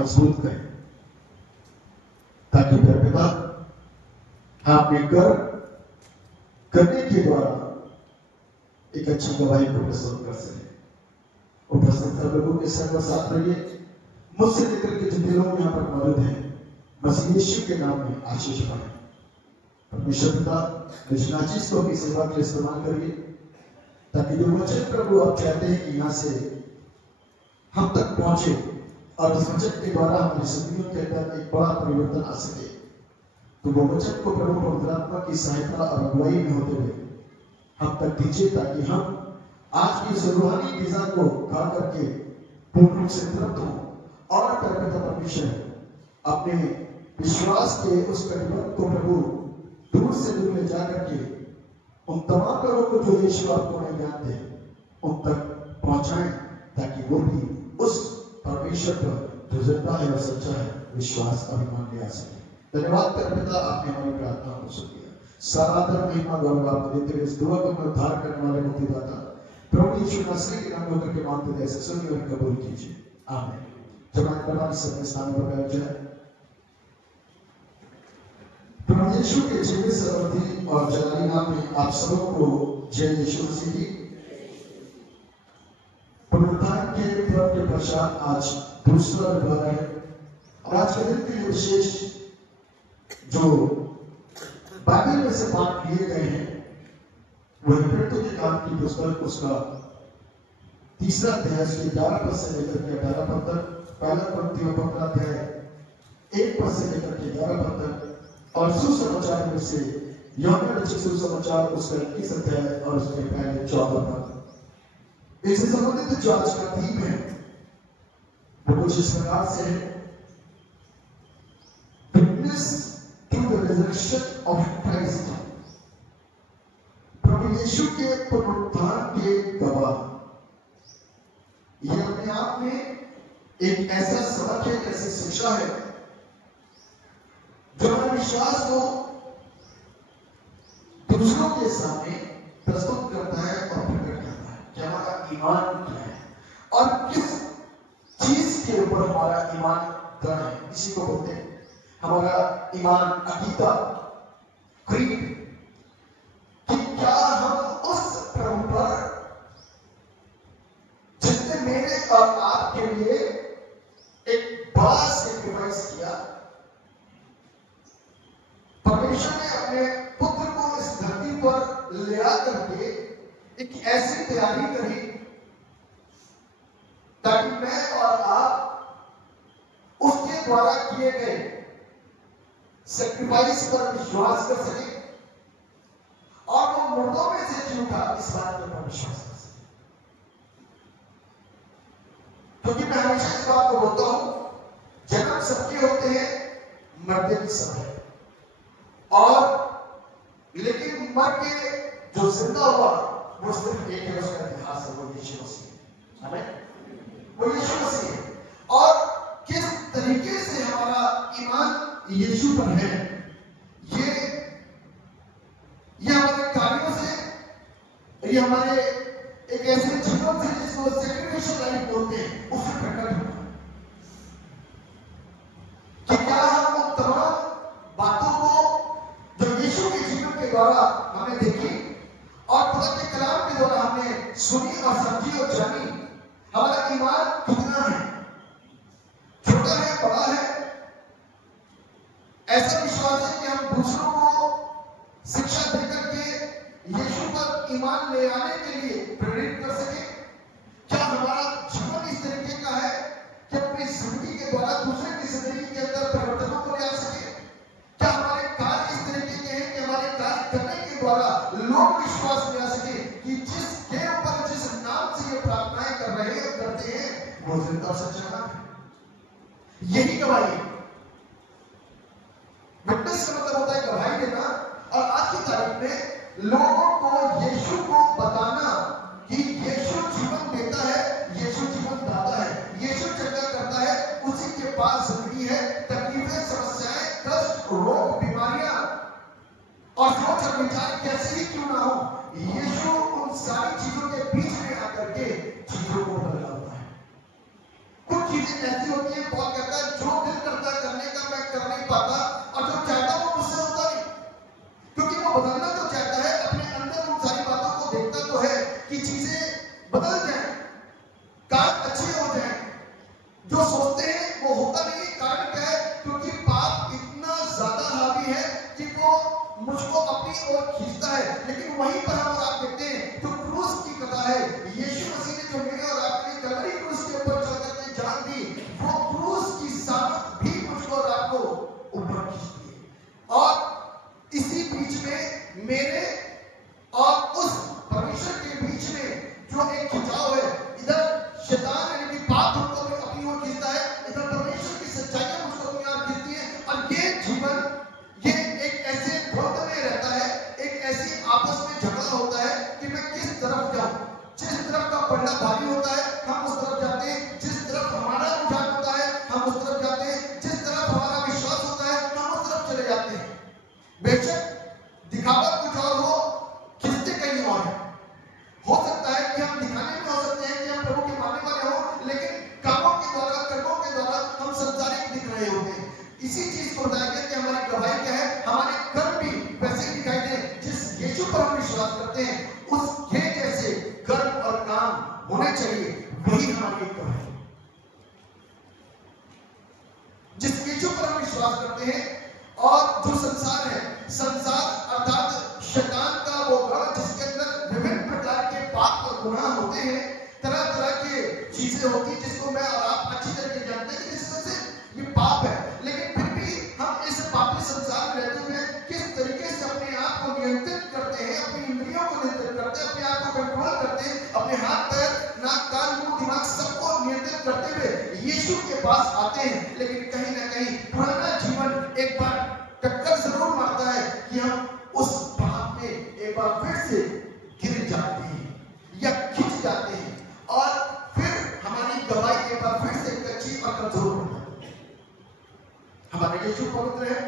मजबूत करें, ताकि पिता आपने करने के द्वारा एक अच्छी गवाही को प्रस्तुत कर सके। उपस्थित लोगों के संग साथ रहिए। मुझसे लेकर के जितने लोग यहाँ पर मौजूद हैं, मसीह यीशु के नाम में आशीष पाए। परमेश्वर पिता कृष्णा चीज को अपनी सेवा के लिए इस्तेमाल करिए, ताकि जो वचन प्रभु आप चाहते हैं कि यहाँ से हम तक पहुंचे और इस वचन के द्वारा हमारी जिंदगियों के अंदर एक बड़ा परिवर्तन आ सके। तो वो वचन को प्रभु पवित्र आत्मा की सहायता और अगुवाई में होते हुए हम तक दीजिए, ताकि हम आज की इस रूहानी गिज़ा को खा करके पूर्ण रूप से तृप्त हों और परमेश्वर अपने विश्वास के उस कटिबंध को प्रभु दूर से दूर ले जा करके उन तमाम लोगों को जो यीशु आपको नहीं जानते उन तक पहुंचाएं, ताकि वो भी उस परमेश्वर पर जो जिंदा है और सच्चा है विश्वास अभिमान ले आ सके। धन्यवाद पिता, आपने हमारी प्रार्थना को सुन लिया। सारा आदर महिमा गौरव आपको देते हुए इस दुआ को उद्धार करने वाले मुक्तिदाता प्रभु यीशु मसीह के नाम में होकर के मांगते थे, ऐसे सुनिए और कबूल कीजिए। आमीन। जब हमारे प्रभु सब स्थान पर बैठ जाए, प्रभु यीशु के जीवित समर्थी और जलाली नाम में आप सबों को जय यीशु मसीह की। पुनरुत्थान के पर्व के पश्चात आज दूसरा रविवार है और आज के दिन के लिए विशेष जो बाइबल में से पाठ लिए गए हैं वो इब्रानियों के काम की पुस्तक उसका 3 अध्याय से 11 पद से लेकर के 18 पद तक, पहला कोरिन्थियों 15 अध्याय 1 पद से लेकर के 11 पद तक, और सुसमाचार में से यूहन्ना रचित सुसमाचार उसका 21 अध्याय और उसके पहले 14 पद। इससे संबंधित जो आज का थीम है वो कुछ इस प्रकार से है, witness to the resurrection of Christ. प्रभु यीशु के पुनरुत्थान के गवाह। यह अपने आप में एक ऐसा सबक है, एक ऐसी शिक्षा है जो हमारे विश्वास को दूसरों के सामने प्रस्तुत करता है और प्रकट करता है कि हमारा ईमान क्या है और किस चीज के ऊपर हमारा ईमान दृढ़ है। इसी को बोलते हैं हमारा ईमान, अकीदा, क्रीड, कि क्या हम उस प्रभु पर जिसने मेरे और आपके लिए एक बड़ा सैक्रिफाइस किया, परमेश्वर ने अपने पुत्र को इस धरती पर ले आकर के एक ऐसी तैयारी करी ताकि मैं और आप उसके द्वारा किए गए सैक्रिफाइस पर विश्वास कर सके और वो मुर्दों में से जी उठा, इस बात पर विश्वास कर सके। क्योंकि मैं हमेशा इस बात को बोलता हूं, जन्म सबके होते हैं, मरते भी सब है, और लेकिन मर के जो जिंदा हुआ वो सिर्फ एक है, उसका इतिहास है, वो यीशु मसीह। आमीन। वो यीशु मसीह है। और किस तरीके से हमारा ईमान यीशु पर है, ये हमारे कार्यों से, ये हमारे एक ऐसे जीवन से जिसको सैक्रिफिशियल लाइफ बोलते हैं, उससे प्रकट होता है कि क्या हम उन तमाम बातों को जो यीशु के जीवन के द्वारा हमने देखी और खुदा के कलाम के द्वारा हमने सुनी और समझी और जानी, हमारा ईमान कितना है, छोटा है, बड़ा है। ऐसा विश्वास है कि हम दूसरों को शिक्षा देकर के यीशु पर ईमान ले आने के लिए प्रेरित कर सके। क्या हमारा जीवन इस तरीके का है कि अपनी जिंदगी के द्वारा दूसरे की जिंदगी के अंदर परिवर्तनों को ले आ सके? क्या हमारे कार्य इस तरीके के हैं कि हमारे कार्य करने के द्वारा लोग विश्वास ले आ सके कि जिसके ऊपर जिस नाम से ये प्रार्थनाएं कर रहे हैं, करते हैं, वो जिंदा सच्चा नाम है। यही गवाही है। विटनेस का मतलब होता है गवाही देना, और आज की तारीख में लोगों को यीशु को बताना कि यीशु जीवन देता है, यीशु जीवन दाता है, यीशु चंगा करता है, उसी के पास जिंदगी है। तकलीफें, समस्याएं, कष्ट, रोग, बीमारियां और सोच और विचार कैसे ही क्यों ना हो, यीशु उन सारी चीजों के बीच में आकर के चीजों को बदलाता है। कुछ चीजें ऐसी होती है, पौल कहता है पाता, और जो चाहता वो मुझसे होता नहीं, क्योंकि वो बदलना तो चाहता है, अपने अंदर उन सारी बातों को देखता तो है कि चीजें बदल जाए, काम अच्छे हो जाए। जो सोचते हैं वो होता नहीं है। कारण क्या है? क्योंकि पाप इतना ज्यादा हावी है कि वो मुझको अपनी ओर खींचता है। लेकिन वहीं पर हम और आप देखते हैं जो क्रूस की कथा है, यीशु मसीह ने जो मेरे और आपके लिए कलवरी क्रूस के ऊपर चढ़कर के जान दी, वो क्रूस की सामर्थ भी मुझको और आपको ऊपर खींचती है। और इसी बीच में मेरे और उस परमेश्वर के बीच में जो एक खिंचाव है, इधर शैतान यानी कि पाप हमको अपनी ओर खींचता है, इधर परमेश्वर की सच्चाइयां मुझको अपनी ओर खींचती है। और ये जीवन, ये एक ऐसे द्वंद में रहता है, एक ऐसी आपस में झगड़ा होता है कि मैं किस तरफ जाऊं। जिस तरफ का पल्ला भारी होता है हम उस तरफ जाते हैं, जिस तरफ हमारा रुझान होता है हम उस तरफ जाते हैं, जिस तरफ हमारा विश्वास होता है हम उस तरफ चले जाते हैं। बेशक दिखावा कुछ और हो, खिंचते कहीं और है। हो सकता है कि हम दिखाने में हो सकते हैं कि हम प्रभु के मानने वाले हो, लेकिन कामों के द्वारा, कर्मों के द्वारा हम संसारिक दिख रहे होते हैं। इसी चीज को बताया गया कि हमारी गवाही क्या है, हमारे कर्म भी वैसे ही दिखाई दे जिस यीशु पर हम विश्वास करते हैं, उसके जैसे कर्म और काम होने चाहिए। वही हमारी गवाही, जिस यीशु पर हम विश्वास करते हैं। और जो संसार है, संसार अर्थात शैतान का वो गण जिसके अंदर विभिन्न प्रकार के पाप और गुनाह होते हैं, तरह तरह की चीजें होती हैं जिसको मैं और आप अच्छी तरीके जानते हैं कि जिसमें से ये पाप है। लेकिन फिर भी हम इस पापी संसार में रहते हुए किस तरीके से अपने आप को नियंत्रित करते हैं, अपनी इंद्रियों को नियंत्रित करते हैं, अपने आप को कंट्रोल करते हैं, अपने हाथ पैर नाक कान मुंह दिमाग सबको नियंत्रित करते हुए यीशु के पास आते हैं। लेकिन कहीं ना कहीं पुराना जीवन एक बार टक्कर जरूर मारता है कि हम उस पाप में एक बार फिर से गिर जाते हैं या खिंच जाते हैं, और फिर हमारी गवाही एक बार फिर से कच्ची और कमजोर हो जाती है। हमारा यीशु पवित्र है,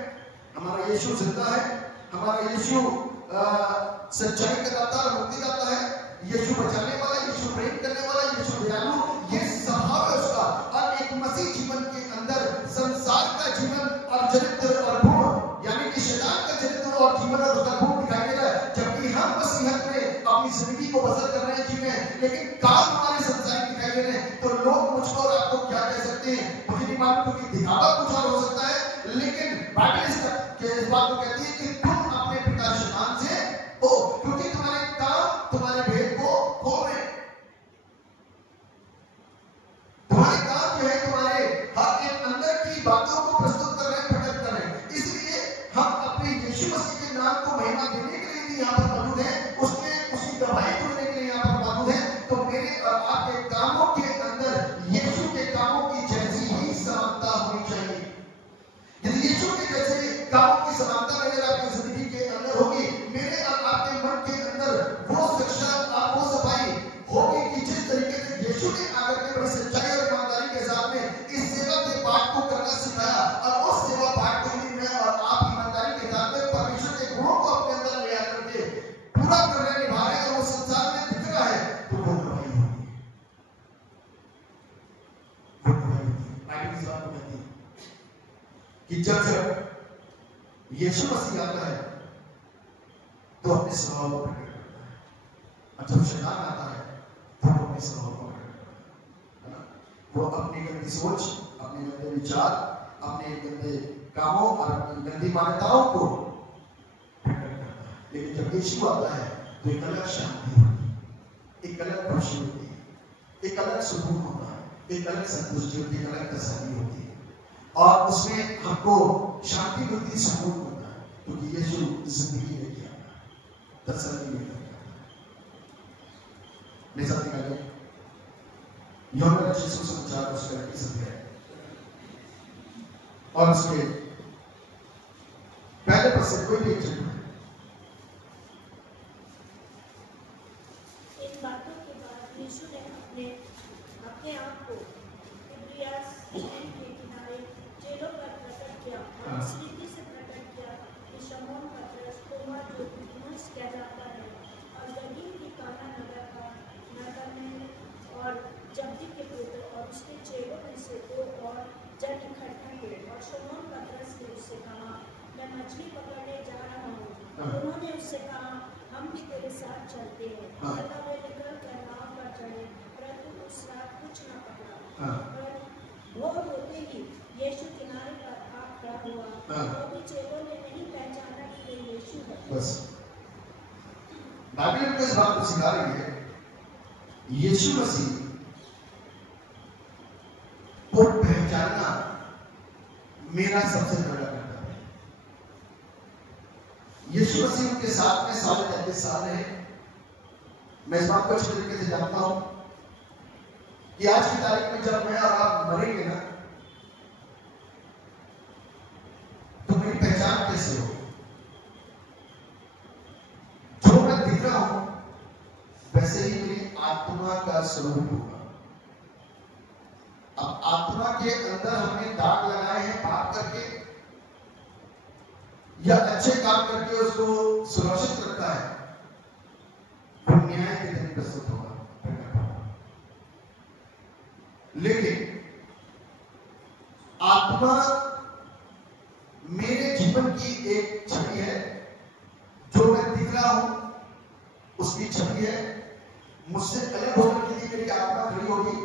हमारा यीशु जिंदा है, हमारा यीशु सच्चाई का दाता और मुक्ति दाता है, यीशु बचाने वाला, यीशु प्रेम करने वाला, यीशु दयालु, ये स्वभाव है उसका। और एक मसीह जीवन के अंदर संसार का जीवन और चरित्र और गुण, यानी कि शैतान का चरित्र और जीवन और उसका गुण दिखाई दे रहा है, जबकि हम मसीहत में अपनी जिंदगी को बसर कर रहे हैं, जी में, लेकिन काम हमारे संसारिक दिखाई दे रहे हैं। तो लोग मुझको और आपको क्या कह सकते हैं मुझे नहीं मालूम, क्योंकि दिखावा कुछ और हो सकता है, लेकिन बाइबल इस बात को कहती है कि तुम अपने पिता शैतान से हो, क्योंकि तुम्हारे काम तुम्हारे भेद को खोल रहे हैं। तुम्हारे काम जो है तुम्हारे हर एक अंदर की बातों को प्रस्तुत कर रहे हैं, प्रकट कर रहे हैं। इसलिए हम अपने यीशु मसीह के नाम को महिमा देने के लिए भी यहाँ पर मौजूद हैं, उसकी गवाही देने के लिए यहाँ पर मौजूद हैं। तो मेरे और आपके कामों के अंदर यीशु के कामों की जैसी ही समानता होनी चाहिए। यदि यीशु के जैसे कामों की समानता मेरे और आपकी जिंदगी के अंदर होगी, मेरे और आपके मन के अंदर वो शिक्षा और वो सफाई होगी कि जिस तरीके से यीशु ने आकर के बड़ी सच्चाई और ईमानदारी के साथ में इस सेवा के पाठ को करना सिखाया, और उस सेवा पाठ को यदि मैं और आप ईमानदारी के साथ में परमेश्वर के गुणों को अपने अंदर ले आकर के पूरा कर रहे, निभा रहे और वो संसार में दिख रहा है, तो वो गवाही होगी। वो गवाही होगी। बाइबल इस बात को कहती है कि जब यीशु मसीह आता है तो अपने स्वभाव को प्रकट करता है, और जब शैतान आता है तो वो अपने स्वभाव को प्रकट करता है ना। वो अपनी गंदी सोच, अपने गंदे विचार, अपने गंदे कामों और अपनी गंदी मान्यताओं को प्रकट करता है। लेकिन जब यीशु आता है तो एक अलग शांति होती है, एक अलग खुशी होती है, एक अलग सुकून होता है, एक अलग संतुष्टि होती है, एक अलग तसल्ली होती है, और उसमें हमको शांति मिलती, सुकून मिलता है, क्योंकि यीशु जिंदगी लेके आता है, तसल्ली लेकर आता है। मेरे साथ निकालिए यूहन्ना रचित सुसमाचार उसका 21 अध्याय और उसके पहले पद से कोई भी चिन्ह है। इन बातों के बाद यीशु ने अपने आप को तिब्रियास झील के किनारे चेलों पर प्रकट किया और इस रीति से प्रकट किया कि शमौन पतरस, तोमा जो दिदुमुस कहलाता है, और गलील की काना नगर का नतनएल और जब्दी के पुत्र और उसके चेलों में से 2 और जन इकट्ठा किए और शमौन पतरस ने उससे कहा, मैं मछली पकड़ने जा रहा हूँ। उन्होंने उससे कहा, हम भी तेरे साथ चलते हैं। तब वे निकल कर नाव पर चढ़े, परंतु उस रात कुछ न पकड़ा। पर भोर होते ही यीशु किनारे पर आ खड़ा हुआ, तो भी चेलों ने नहीं पहचाना कि ये यीशु है। बस बाइबल हमको इस बात को सिखा रही है, यीशु मसीह को पहचानना मेरा सबसे बड़ा कर्तव्य है। यीशु मसीह उनके साथ में 33 साल रहे। मैं इस बात को अच्छी तरीके से जानता हूं कि आज की तारीख में जब मैं और आप मरेंगे ना, तो मेरी पहचान कैसे हो? जो मैं दिख रहा हूं वैसे ही मेरी आत्मा का स्वरूप होगा। अब आत्मा के अंदर हमने दाग लगाए हैं पाप करके या अच्छे काम करके उसको सुरक्षित रखा है, वो न्याय के दिन प्रस्तुत होगा। लेकिन आत्मा मेरे जीवन की एक छवि है, जो मैं दिख रहा हूं उसकी छवि है। मुझसे अलग होकर के मेरी आत्मा खड़ी होगी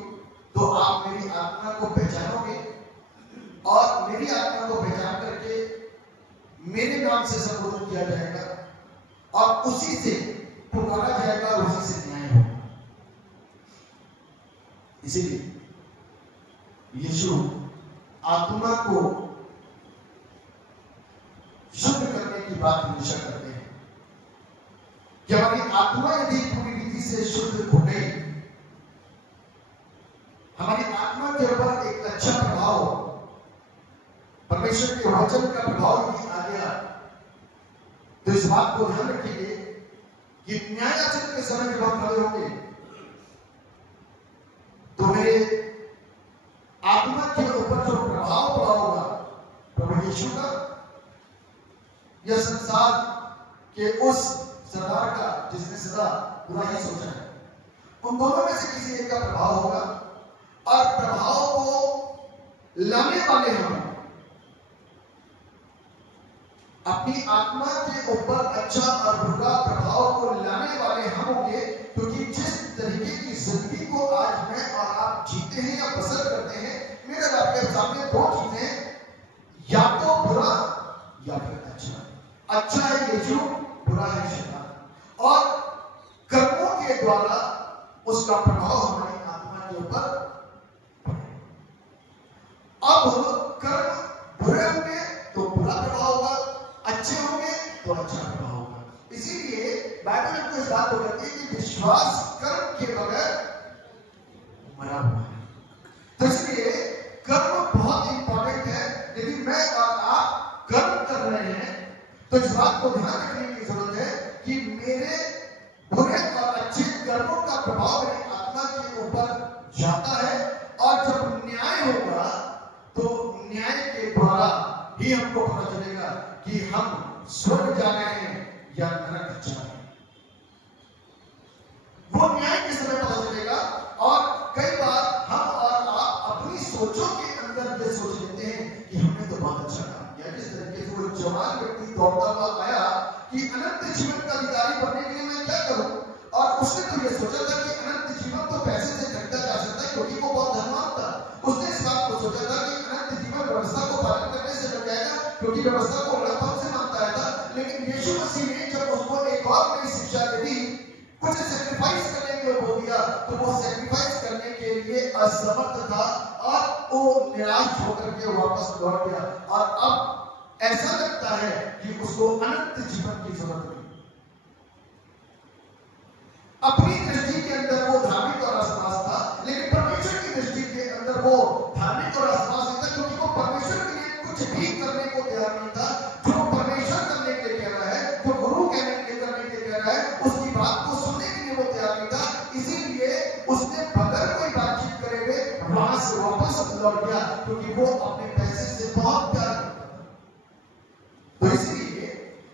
तो आप मेरी आत्मा को पहचानोगे और मेरी आत्मा को पहचान करके मेरे नाम से संबोधन किया जाएगा और उसी से पुकारा जाएगा और उसी से न्याय होगा। इसीलिए यीशु आत्मा को शुद्ध करने की बात हमेशा करते हैं कि हमारी आत्मा यदि पूरी रीति से शुद्ध हो गई, हमारी आत्मा के ऊपर एक अच्छा प्रभाव, परमेश्वर के वचन का प्रभाव यदि आ गया, तो इस बात को ध्यान रखिए कि न्यायासन के समय जब हम खड़े होंगे तो मेरे आत्मा के ऊपर जो प्रभाव पड़ा होगा प्रभु यीशु का या संसार के उस सरदार का जिसने सदा बुरा ही सोचा है, उन दोनों में से किसी एक का प्रभाव होगा और प्रभाव को लाने वाले हम अपनी आत्मा के ऊपर अच्छा और बुरा प्रभाव को लाने वाले हम होंगे, क्योंकि जिस तरीके की जिंदगी को आज मैं और आप जीते हैं या बसर करते हैं, मेरे आपके सामने दो चीजें, या तो बुरा या फिर अच्छा। अच्छा है यीशु, बुरा है शैतान, और कर्मों के द्वारा उसका प्रभाव हमारी आत्मा के ऊपर। अब कर्म बुरे होंगे तो बुरा प्रभाव होगा, अच्छे होंगे तो अच्छा प्रभाव होगा। इसीलिए बाइबल हमको इस बात को कहती है कि विश्वास कर्म के बगैर मरा हुआ है। तो इसलिए कर्म बहुत इंपॉर्टेंट है। यदि मैं और आप कर्म कर रहे हैं तो इस बात को ध्यान रखने की जरूरत है कि मेरे बुरे और अच्छे कर्मों का प्रभाव मेरी आत्मा के ऊपर जाता है, और जब न्याय होगा तो न्याय के द्वारा ही हमको पता चलेगा कि हम स्वर्ग जा रहे हैं या नरक जा रहे हैं। वो न्याय के समय पता चलेगा। और कई बार हम और आप अपनी सोचों के अंदर ये सोच लेते हैं कि हमने तो बहुत अच्छा काम किया। जिस तरीके से वो जवान व्यक्ति दौड़ता हुआ आया कि अनंत जीवन का अधिकारी बनने के लिए मैं क्या करूं, और उसने तो ये सोचा था कि अनंत जीवन तो पैसे से खरीदा जा सकता है, क्योंकि वो बहुत धनवान था। उसने इस बात को सोचा था कि अनंत जीवन व्यवस्था को पालन करने से मिल जाएगा, क्योंकि व्यवस्था को लड़पन से मानता था। लेकिन यीशु मसीह ने जब उसको एक और नई शिक्षा दी, कुछ सैक्रिफाइस करने के लिए बोल दिया, तो वो सैक्रिफाइस करने के लिए असमर्थ था और वो निराश होकर के वापस लौट गया। और अब ऐसा लगता है कि उसको अनंत जीवन की जरूरत नहीं। अपनी दृष्टि के अंदर वो धार्मिक और आसपास था, लेकिन परमेश्वर की दृष्टि के अंदर वो धार्मिक और आसपास नहीं था, क्योंकि वो परमेश्वर के लिए कुछ भी करने को तैयार नहीं था। जो परमेश्वर करने के लिए कह रहा है, जो गुरु करने के लिए कह रहा है, उसकी बात को सुनने के लिए वो तैयार नहीं था। इसीलिए उसने बगैर कोई बातचीत करे हुए वहां से वापस लौट गया, क्योंकि वो अपने पैसे से बहुत प्यार करता था। तो इसलिए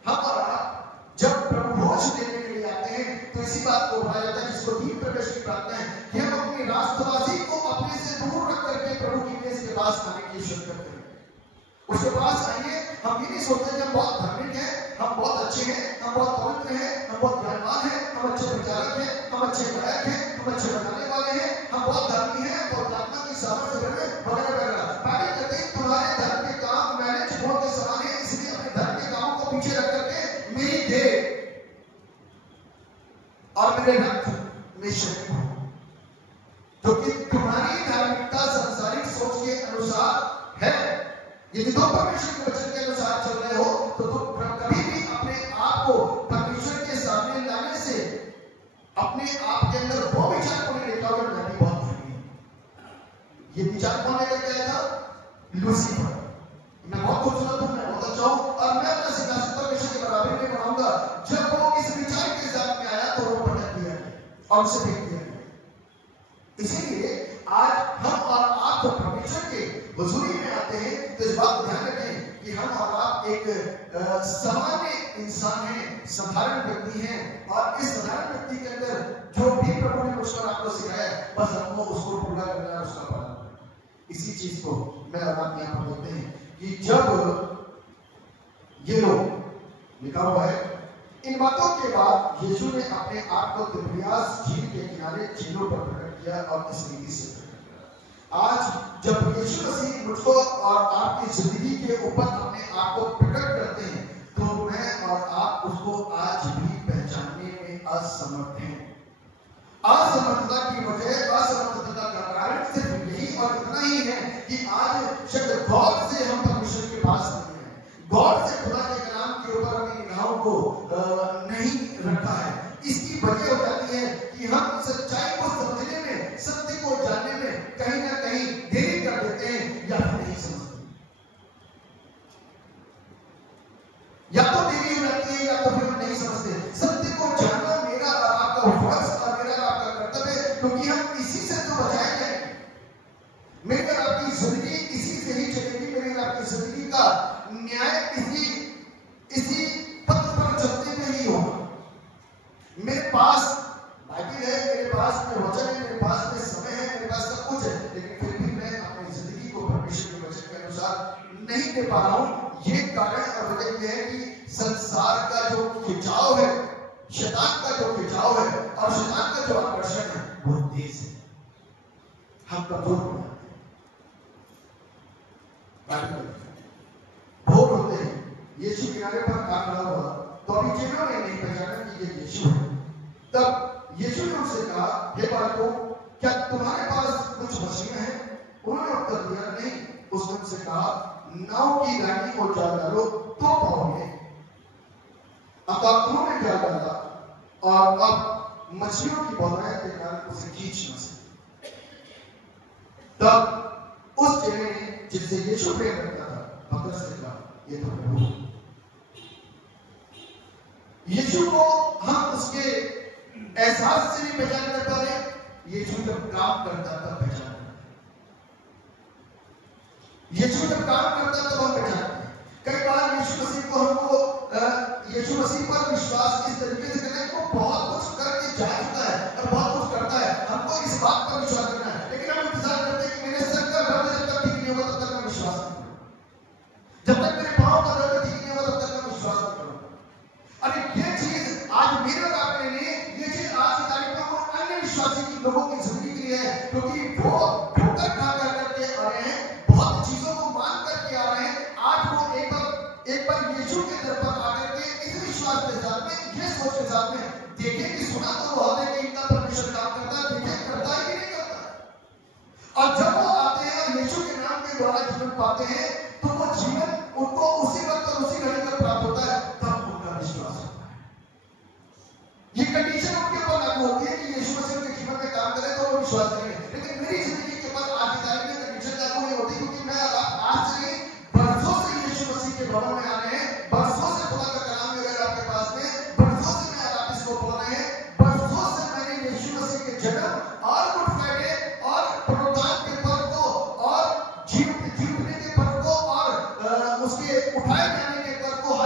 हम और आप जब प्रभु भोज देने के लिए आते हैं तो इसी बात को बताया जाता है, जिसको तीन प्रवेश की प्रार्थना है, कि हम अपनी राष्ट्रवासी को अपने से दूर रख करके प्रभु की मेज के पास आने की शुरू करते हैं। उसके पास आइए। हम ये नहीं सोचते कि हम बहुत धार्मिक हैं, हम बहुत अच्छे हैं, हम बहुत पवित्र हैं, हम बहुत ज्ञानवान हैं, हम अच्छे प्रचारक हैं, हम अच्छे गायक हैं, हम अच्छे बनाने वाले हैं, हम बहुत धर्मी हैं, बहुत आत्मा की सामर्थ्य से भरे वगैरह वगैरह। बाइबल कहते हैं तुम्हारे धर्म के काम मैंने चिड़ियों के समान है, इसलिए अपने धर्म के कामों को पीछे रख करके मेरी देह और मेरे रक्त में शरीक हो। क्योंकि तुम्हारी धार्मिकता सांसारिक सोच के अनुसार है। यदि तुम परमेश्वर के वचन के अनुसार चल रहे हो तो तुम कभी भी अपने आप को परमेश्वर के सामने लाने से अपने आप के अंदर वो विचार को नहीं लेकर आओगे मैं भी बहुत धर्मी हूं। ये विचार कौन लेकर के आया था? लूसीफर। मैं बहुत खूबसूरत हूं, मैं बहुत अच्छा हूं और मैं अपना सिंहासन परमेश्वर के बराबर में बनाऊंगा। जब वो इस विचार के साथ में आया तो वो पटक दिया गया और उसे फेंक दिया गया। इसीलिए आज हम और आप जब परमेश्वर के हुजूरी में आते हैं तो इस बात को ध्यान रखें कि हम और आप एक सामान्य इंसान हैं, साधारण व्यक्ति हैं और इस साधारण व्यक्ति के अंदर जो भी प्रभु ने मुझको आपको सिखाया बस हमको उसको पूरा करना है, उसका पालन करना है। इसी चीज को मैं और आप यहाँ पर देखते हैं कि जब ये लोग लिखा हुआ है इन बातों के बाद यीशु ने अपने आप को तिब्रियास झील के किनारे झीलों पर प्रकट किया और इस रीति से प्रकट किया। आज जब यीशु मसीह मुझको और आपकी जिंदगी के ऊपर अपने आप को प्रकट करते हैं तो मैं और आप उसको आज भी पहचानने में असमर्थ हैं। असमर्थता की वजह, असमर्थता का कारण सिर्फ यही और इतना ही है कि आज शायद गौर से हम परमेश्वर के पास नहीं है, गौर से खुदा के कलाम के ऊपर अपनी निगाहों को नहीं रखा है। इसकी वजह हो जाती है कि हम सच्चाई को समझने में, सत्य को जानने में कहीं ना कहीं देरी कर देते हैं या फिर नहीं समझते। या तो देरी हो जाती है या तो फिर हम नहीं समझते। सत्य को जानना मेरा और आपका फर्ज और मेरा और आपका कर्तव्य है, क्योंकि हम इसी से तो बचाए जाएंगे। मेरी और आपकी जिंदगी इसी से ही चलेगी। मेरी और आपकी जिंदगी का न्याय इसी पथ पर चलते हुए ही होगा। मेरे पास बाइबल है, मेरे पास में वचन है, मेरे पास में समय है, मेरे पास सब कुछ है, लेकिन फिर भी मैं अपनी जिंदगी को परमेश्वर के वचन के अनुसार नहीं दे पा रहा हूं। ये कारण और वजह यह है कि संसार का जो खिंचाव है, शैतान का जो खिंचाव है और शैतान का जो आकर्षण है वो तेज है। हम कमजोर हो जाते हैं। भोर होते हैं, यीशु किनारे पर खड़ा हुआ तो अभी चेलों ने नहीं पहचाना कि ये यीशु है। तब यीशु ने उनसे कहा, हे बालकों, क्या तुम्हारे पास कुछ मछलियां हैं? उन्होंने उत्तर दिया, नहीं। उसने उनसे कहा, नाव की डाली को जाल डालो तो पाओगे। अब उन्होंने जाल डाला और अब मछलियों की बहुतायत के कारण उसे खींच न सके। तब उस चेले ने जिससे यीशु प्रेम करता था पतरस से कहा, ये तो प्रभु। यीशु को हम उसके एहसास से नहीं पहचान कर पा रहे। यीशु जब काम करता तब पहचान करते। यीशु जब काम करता तब हम पहचानते हैं। कई बार यीशु मसीह को हमको यीशु मसीह पर विश्वास इस तरीके से करना है कि वो बहुत कुछ करके जा चुका है और बहुत कुछ करता है। हमको इस बात पर विश्वास करना है, लेकिन हम इंतजार करते हैं कि मेरे सर का दर्द जब तक ठीक नहीं होगा तब तक मैं विश्वास नहीं करूंगा। जब तक मेरे पांव का दर्द ठीक नहीं होगा तब तक मैं विश्वास नहीं करूंगा। अरे ये चीज आज मेरे और आपके लिए, ये चीज आज की तारीख में उन अन्य विश्वासी की लोगों की जिंदगी के लिए है, क्योंकि वो ठोकर खा करके आ रहे हैं, बहुत चीजों को मान करके आ रहे हैं। आज वो एक बार यीशु के दर पर आकर के इस विश्वास के साथ में, ये सोच के साथ में देखें कि सुना तो बहुत है कि इनका परमेश्वर काम करता है, देखें करता है कि नहीं करता। और जब वो आते हैं और यीशु के नाम के द्वारा जीवन पाते हैं तो वो जीवन उनको उसी वक्त और उसी घड़ी में प्राप्त होता है। तब उनका विश्वास होता है। ये कंडीशन उनके ऊपर लागू होती है कि यीशु मसीह उनके जीवन में काम करे तो वो विश्वास करेंगे। लेकिन मेरी जिंदगी के ऊपर आज की तारीख में कंडीशन लागू नहीं होती, क्योंकि मैं आज से नहीं बरसों से यीशु मसीह के भवन में आ रहे हैं, बरसों से खुदा का कलाम वगैरह आपके पास में, बरसों से मैं आप इसको पढ़ रहे हैं, बरसों से मैंने यीशु मसीह के जन्म और गुड फ्राइडे और पुनरुत्थान के पर्व को और जीवने के पर्व को और उसके उठाए जाने के पर्व को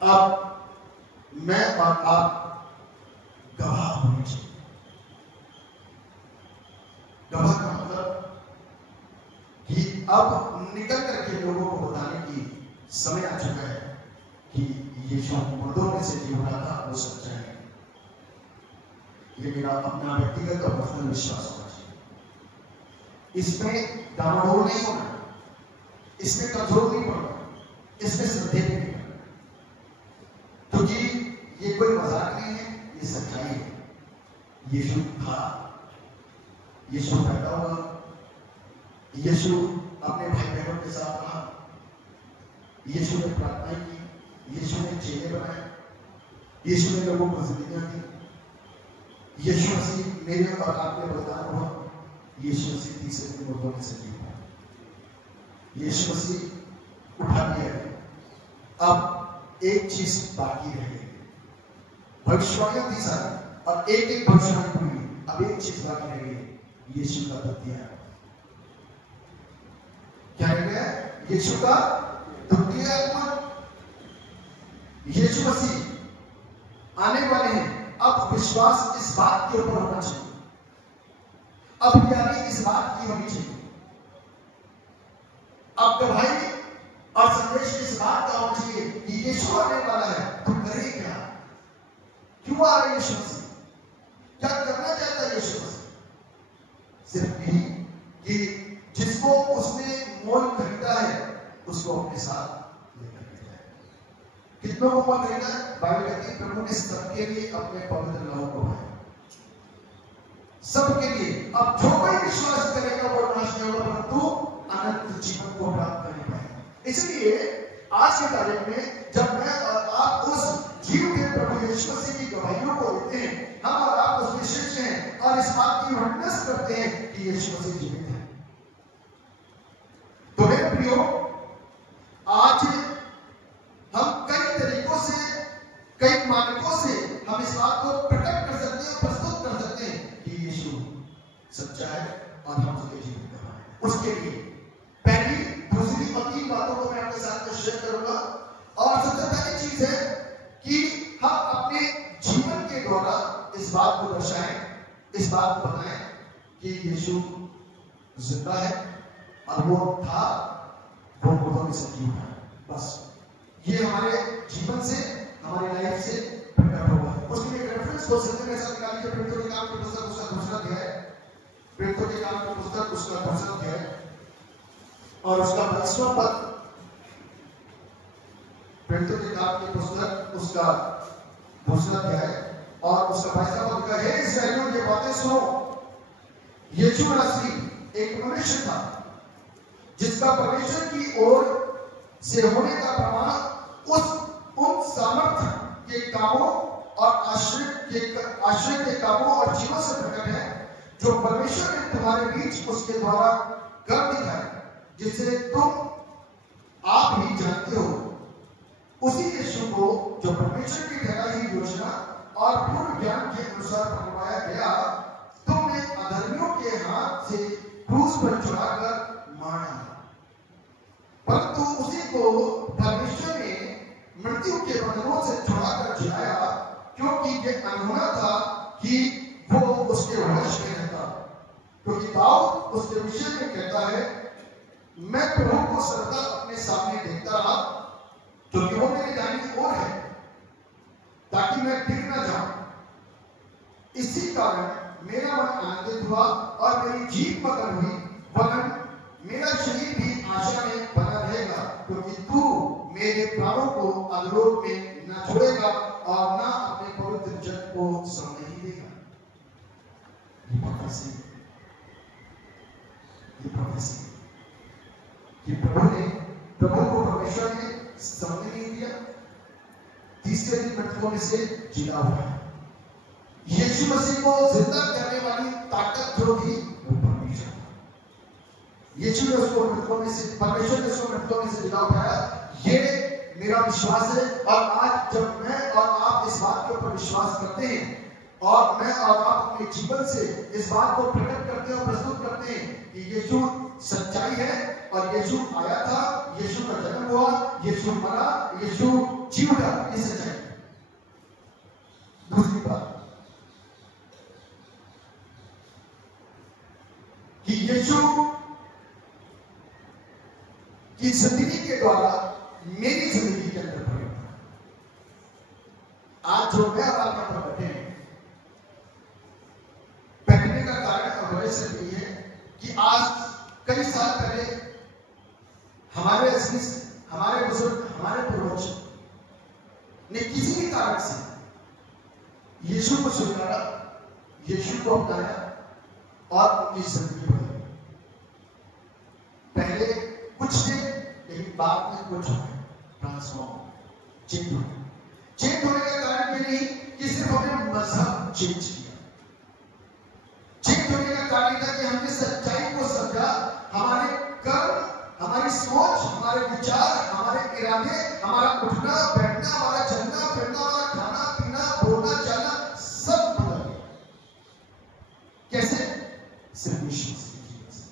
अब मैं और आप गवाह होने चाहिए। गवाह का मतलब कि अब निकल करके लोगों को बताने की समय आ चुका है कि यीशु मुर्दों में से जी उठा था, वो सच्चा है। ये मेरा अपना व्यक्तिगत और पर्सनल विश्वास होना चाहिए। इसमें डामाडोल नहीं होना, इसमें कमजोर नहीं पड़ना, इसमें श्रद्धे नहीं करना, क्योंकि ये कोई मजाक नहीं है, ये सच्चाई है। यीशु था, यीशु पैदा हुआ, यीशु अपने भाई बहनों के साथ रहा, यीशु ने प्रार्थनाएं की, यीशु ने चेले बनाए, यीशु ने लोगों को जिंदगियां दी, यीशु मसीह मेरे और आपके बलिदान हुआ, यीशु मसीह तीसरे दिन मुर्दों में से जी उठा, यीशु मसीह उठा लिया गया। अब एक चीज बाकी रह गई, भविष्यवाणियां थी सारी और एक एक भविष्यवाणी पूरी, अब एक चीज बाकी रह गई, यीशु का द्वितीय आगमन। क्या रह गया? यीशु का द्वितीय आगमन। यीशु मसीह आने वाले हैं। अब विश्वास इस बात के ऊपर होना चाहिए, अब यानी इस बात की होनी चाहिए, अब गवाही और संदेश इस बात का होना चाहिए कि यीशु आने वाला है, तो करे क्या? क्यों आ रहे यीशु मसीह? क्या करना चाहता है यीशु मसीह? सिर्फ यही कि जिसको उसने मोल खरीदा है उसको अपने साथ लेकर के जाए। कितनों को मोल खरीदा है? बाइबल कहती है प्रभु ने सबके लिए अपने पवित्र लहू को बहाया, सबके लिए। अब जो कोई विश्वास करेगा वो नाश नहीं होगा, परंतु अनंत जीवन को प्राप्त करने पाएगा। इसलिए आज के तारीख में जब मैं और आप उस जीवते प्रभु यीशु मसीह की गवाहियों को देते हैं, हम और आप उसमें शिष्य हैं और इस बात की विटनेस करते हैं कि यीशु मसीह जीवित है। तो मेरे प्रियो, आज हम कई तरीकों से, कई मानकों से हम इस बात को प्रकट कर सकते हैं, प्रस्तुत कर सकते हैं कि यीशु सच्चा है और हम उसके जीवित गवाह हैं। उसके लिए पहली, दूसरी और तीन बातों को मैं आपके साथ में शेयर करूंगा। और सबसे पहली चीज है कि हम अपने जीवन के द्वारा इस बात को दर्शाएं, इस बात को बताएं कि यीशु जिंदा है और वो था, वो मुर्दों में से जी उठा। बस ये हमारे जीवन से, हमारी लाइफ से प्रकट होगा। उसके लिए रेफरेंस हो सकते हैं, ऐसा निकाल के प्रेरितों के काम की पुस्तक उसका दूसरा अध्याय, प्रेरितों के काम की पुस्तक उसका दूसरा अध्याय और उसका 22वां पद, प्रेरितों के काम की पुस्तक उसका दूसरा अध्याय और उसका 22वां पद का है, इस्राएलियों ये बातें सुनो, यीशु मसीह एक मनुष्य था जिसका परमेश्वर की ओर से होने का प्रमाण उन सामर्थ्य के कामों और आश्रय के कामों और जीवों से प्रकट है जो परमेश्वर ने तुम्हारे बीच उसके द्वारा कर दिखाया, जिसे तुम आप ही जानते हो। उसी यीशु को जो परमेश्वर की ठहराई हुई योजना और पूर्ण ज्ञान के अनुसार बनवाया गया, तुमने अधर्मियों के हाथ से क्रूस पर चढ़ाकर मारा, परंतु उसी को परमेश्वर ने मृत्यु के बंधनों से छुड़ाकर जिलाया, क्योंकि ये अनहोना था कि वो उसके वश में रहता। क्योंकि दाऊद उसके विषय में कहता है, मैं प्रभु को सदा अपने सामने देखता रहा, क्योंकि वो मेरे दाहिनी ओर है, ताकि मैं गिर न जाऊं। इसी कारण मेरा मन आनंदित हुआ और मेरी जीभ मगन हुई, वरन मेरा शरीर भी आशा में बना रहेगा, क्योंकि तू मेरे प्राणों को अधोलोक में न छोड़ेगा और न अपने पवित्र जन को सड़ने ही देगा। ये प्रोफेसी कि प्रभु को परमेश्वर ने सड़ने नहीं दिया, तीसरे दिन मृतकों में से जिला हुआ है। यीशु मसीह को जिंदा करने वाली ताकत जो थी वो परमेश्वर था। यीशु ने उसको मृतकों में से, परमेश्वर ने उसको मृतकों में से जिला उठाया। ये मेरा विश्वास है। और आज जब मैं और आप इस बात के ऊपर विश्वास करते हैं और मैं और आप अपने जीवन से इस बात को प्रकट करते हैं और प्रस्तुत करते हैं कि यीशु सच्चाई है और यीशु आया था, यीशु का जन्म हुआ, यीशु मरा, यीशु जी उठा, ये सच्चाई है। दूसरी बात कि यीशु की जिंदगी के द्वारा मेरी जिंदगी के अंदर परिवर्तन। आज जो मैं और आप यहाँ पर बैठे हैं, बैठने का कारण और वजह सिर्फ ये है कि आज कई साल पहले हमारे बुजुर्ग, हमारे पूर्वज ने किसी भी कारण से यीशु को स्वीकारा, यीशु को अपनाया और उनकी जिंदगी बदली। पहले कुछ थे, लेकिन बाद में कुछ हुआ, ट्रांसफॉर्म, चेंज हुआ। चेंज होने का कारण ये नहीं कि सिर्फ हमने मजहब चेंज किया। चेंज होने का कारण था कि हमने सच्चाई को समझा, हमारे कर्म, हमारी सोच, हमारे विचार, हमारे इरादे, हमारा उठना बैठना, हमारा चलना फिरना, हमारा खाना पीना, बोलना चालना सब बदल गया। कैसे? सिर्फ यीशु मसीह की वजह से।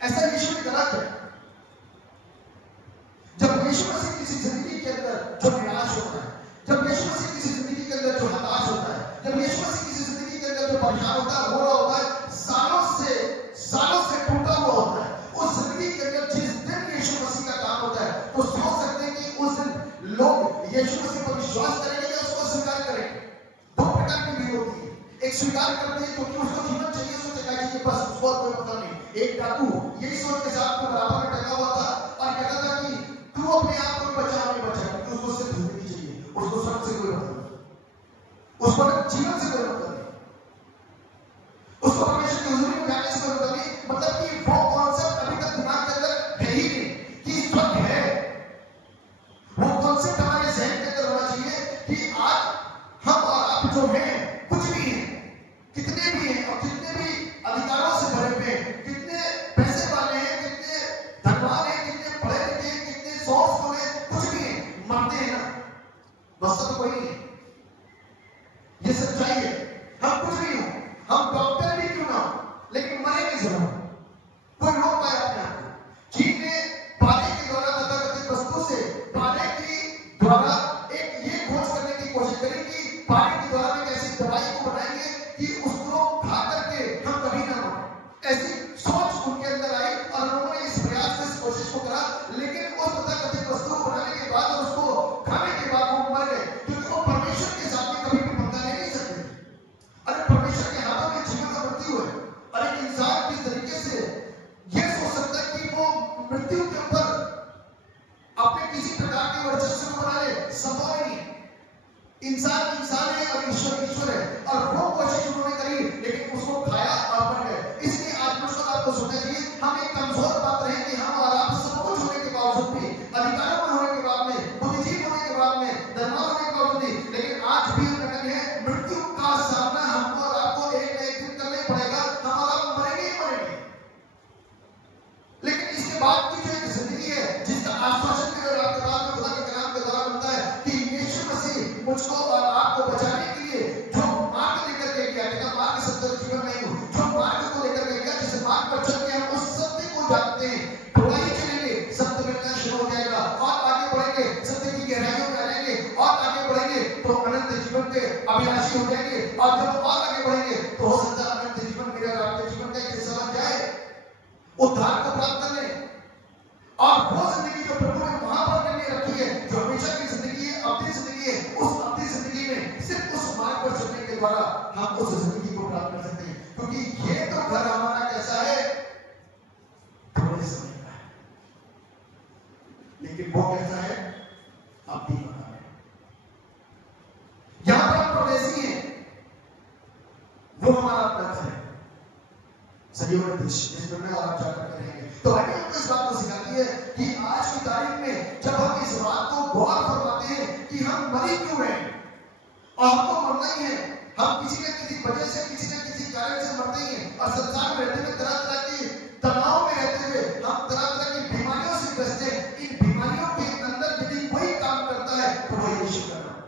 ऐसा यीशु ने करा क्या? जब यीशु मसीह किसी जिंदगी के अंदर जो निराश होता है, जब यीशु मसीह किसी जिंदगी के अंदर जो हताश होता है, जब यीशु मसीह किसी जिंदगी के अंदर जो परेशान होता है, रो रहा होता है, सालों से टूटा हुआ होता है, उस जिंदगी के अंदर जिस दिन यीशु मसीह का काम होता है, तो सोच सकते हैं कि उस दिन लोग यीशु मसीह पर विश्वास करेंगे या उसको स्वीकार करेंगे। दो प्रकार की भीड़ होती है। एक स्वीकार करते हैं क्योंकि उसको जीवन चाहिए, उसको चकाई चाहिए, बस उसको और कोई मतलब नहीं। एक डाकू यही सोच के साथ में बराबर में टका हुआ था और कहता था कि तू अपने आप को बचा, नहीं बचा, क्योंकि उसको सिर्फ जिंदगी चाहिए, उसको स्वर्ग से कोई मतलब नहीं, उसको जीवन से कोई मतलब नहीं, उसको परमेश्वर की हुजूरी में जाने से कोई मतलब नहीं। मतलब कि वो कॉन्सेप्ट अभी तक दिमाग के अंदर है ही नहीं कि स्वर्ग है। वो कॉन्सेप्ट हमारे जहन के अंदर होना चाहिए कि आज हम और आप जो हैं, कुछ भी हैं, कितने भी हैं और कितने भी अधिकारों से भरे हुए हैं, कितने पैसे वाले हैं, कितने धनवान हैं, कितने पढ़े लिखे हैं, कितने सोर्स वाले हैं, कुछ भी हैं, मरते हैं ना, बस सब कोई नहीं है। ये सच्चाई है। हम कुछ भी हो, हम डॉक्टर भी क्यों ना हो, लेकिन मरेंगे जरूर। कोई रोक पाए अपने आप को। चीन ने पानी के द्वारा तथाकथित वस्तु से पानी के द्वारा एक ये खोज करने की कोशिश करी कि पानी के द्वारा एक ऐसी दवाई को बनाएंगे कि उसको खा करके हम कभी ना मरें। ऐसी सोच उनके अंदर आई और उन्होंने इस प्रयास से इस कोशिश को करा, लेकिन उस तथाकथित वस्तु को बनाने के बाद और उसको खाने के बाद वो मर गए, क्योंकि वो परमेश्वर के साथ में कभी भी पंगा ले नहीं सकते। अरे परमेश्वर के हाथों में जीवन और मृत्यु है। और एक इंसान किस तरीके से ये सोच सकता है कि वो मृत्यु के ऊपर अपने किसी प्रकार के वर्चस्व को बना ले? संभव नहीं है। इंसान इंसान है और ईश्वर ईश्वर है, और वो कोशिश उन्होंने करी, लेकिन उसको खाया और मर गए। इसलिए आज मुझको आपको सोचना चाहिए, हम एक कमजोर पात्र हैं कि हम और आप सब कुछ होने के बावजूद भी, अधिकारों में होने के बाद में, बुद्धिजीवी होने के बाद में, धनवान होने के बावजूद भी, लेकिन आज भी हम कहते हैं मृत्यु का सामना हमको और आपको एक न एक दिन करना ही पड़ेगा। हम और आप मरेंगे ही मरेंगे। लेकिन इसके बाद की जो एक जिंदगी है, जिसका आश्वासन भी और आपके बाद में खुदा के कलाम के द्वारा मिलता है कि यीशु मसीह मुझको और आपको बचाने के लिए जो मार्ग लेकर के गया, लेकिन मार्ग सत्य जीवन नहीं हो, जो मार्ग को लेकर के गया, जिस मार्ग पर चल के हम उस सत्य को जानते हैं, थोड़ा ही चलेंगे सत्य मिलना शुरू हो जाएगा, और आगे बढ़ेंगे, सत्य की गहराइयों में आएंगे, और आगे बढ़ेंगे तो अनंत जीवन के अभिलाषी हो जाएंगे। और जब और आगे बढ़ेंगे तो हो सकता है अनंत जीवन मेरे और आपके जीवन का एक हिस्सा बन जाए, उद्धार को प्राप्त कर ले, और वो जिंदगी जो प्रभु ने वहां पर करने रखी है, जो हमेशा की जिंदगी है, अपनी जिंदगी है, उस अपनी जिंदगी में सिर्फ उस मार्ग पर चलने के द्वारा हम उस जिंदगी को प्राप्त कर सकते हैं। क्योंकि ये तो घर हमारा कैसा है, थोड़े समय का है, लेकिन वो कैसा है, अपनी बना है। यहां पर हम परदेसी हैं, वो हमारा अपना घर है, सदियों देश जिसमें मैं और आप जाकर रहेंगे। तो बाइबल हमको इस बात को सिखाती है कि आज की तारीख में जब हम इस बात को गौर फरमाते हैं कि हम मरे क्यों हैं, और हमको मरना ही है, हम किसी न किसी वजह से, किसी न किसी कारण से मरते ही हैं, और संसार में रहते हुए तरह तरह के तनाव में रहते हुए हम तरह तरह की बीमारियों से ग्रस्त हैं। इन बीमारियों के अंदर यदि कोई काम करता है तो वह यीशु कर रहा है।